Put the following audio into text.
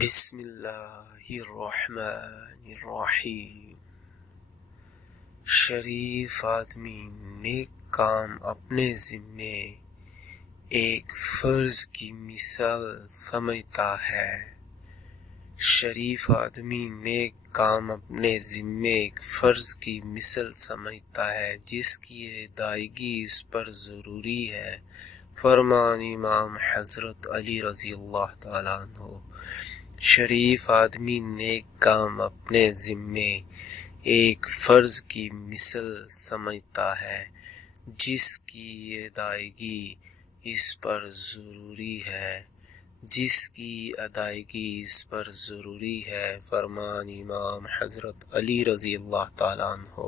بسم اللہ الرحمن الرحیم۔ شریف آدمی نیک کام اپنے ذمے ایک فرض کی مثال سمجھتا ہے۔ شریف آدمی نیک کام اپنے ذمے ایک فرض کی مثال سمجھتا ہے جس کی ادائیگی اس پر ضروری ہے۔ فرمان امام حضرت علی رضی اللہ تعالیٰ عنہ۔ شریف آدمی نیک کام اپنے ذمے ایک فرض کی مثال سمجھتا ہے جس کی ادائیگی اس پر ضروری ہے۔ فرمان امام حضرت علی رضی اللہ تعالیٰ عنہ۔